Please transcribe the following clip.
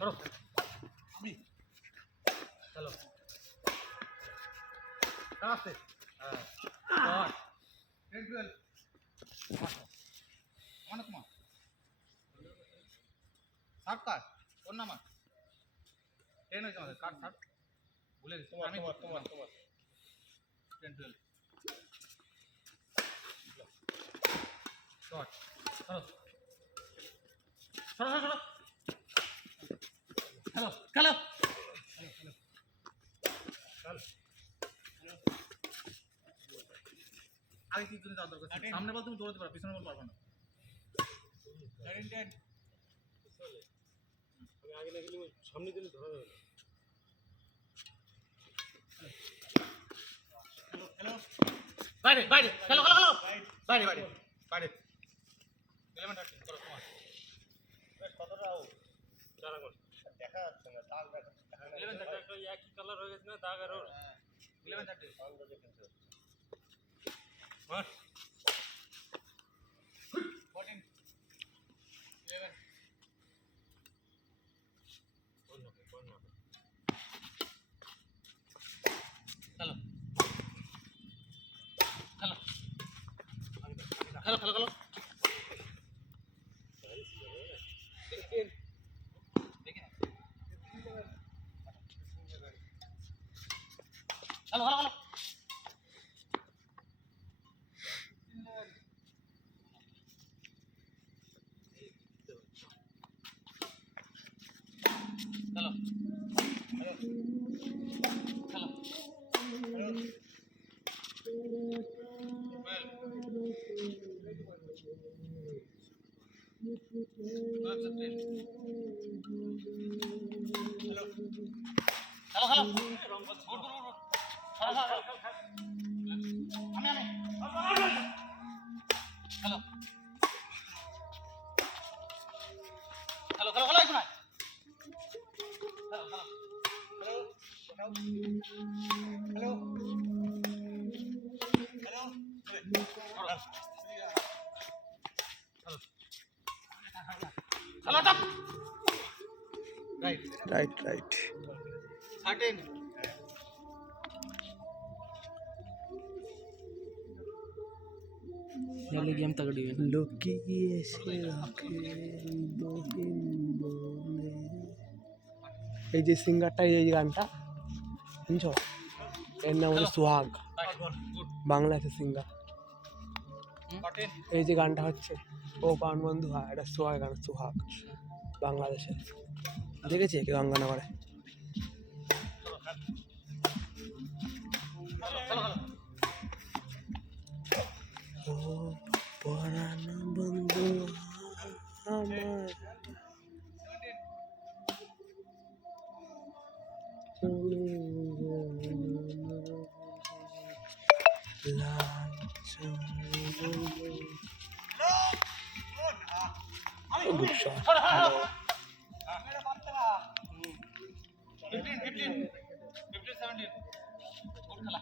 ধরো আমি চলো আসতে হ্যাঁ 10 12 আমার তোমার ষাট কাট কোন নাম্বার 10 হয়েছে আমাদের কাট 60 ভুলে গেছি আমি তোমার 10 12 শট চলো চলো চলো চলো চলো আগে কি তুমি যাওয়ার দরকার সামনে বল তুমি দৌড়াতে পারো পিছনে বল পারবে না আমি আগে না গেলে সামনে দিলে ধরা যাবে না। হ্যালো বাইরে বাইরে খেলো খেলো খেলো বাইরে বাইরে বাইরে এলিমেন্ট আছে করো তোমার বেশ কতটাও দাঁড়ান দেখা যাচ্ছে না দাগ দেখা 11 30 একটা একই কালার হয়ে গেছে না দাগ আর ওর 11 30 আন্দাজে কিন্তু মার 14 11 চলো খেলো খেলো খেলো খেলো দেখি না খেলো খেলো খেলো চলো খেলো খেলো খেলো আমি খেলো খেলো খেলো খেলো শোনা হ্যালো হ্যালো খেলো টপ রাইট রাইট রাইট 13 पहले गेम तगड़ी है लुकिए से रखे बहिन बोले এই যে সিঙ্গারটা এই গানটা শুনছো এর নাম হচ্ছে সোহাগ বাংলাদেশের সিঙ্গার 14 এই যে গানটা হচ্ছে ও পান বন্ধু হয় এটা সোহাগ গান সোহাগ বাংলাদেশের দেখেছি কি গান গানা করে ও পরানো বন্ধু আমার Good shot. 15 17 গুড খেলা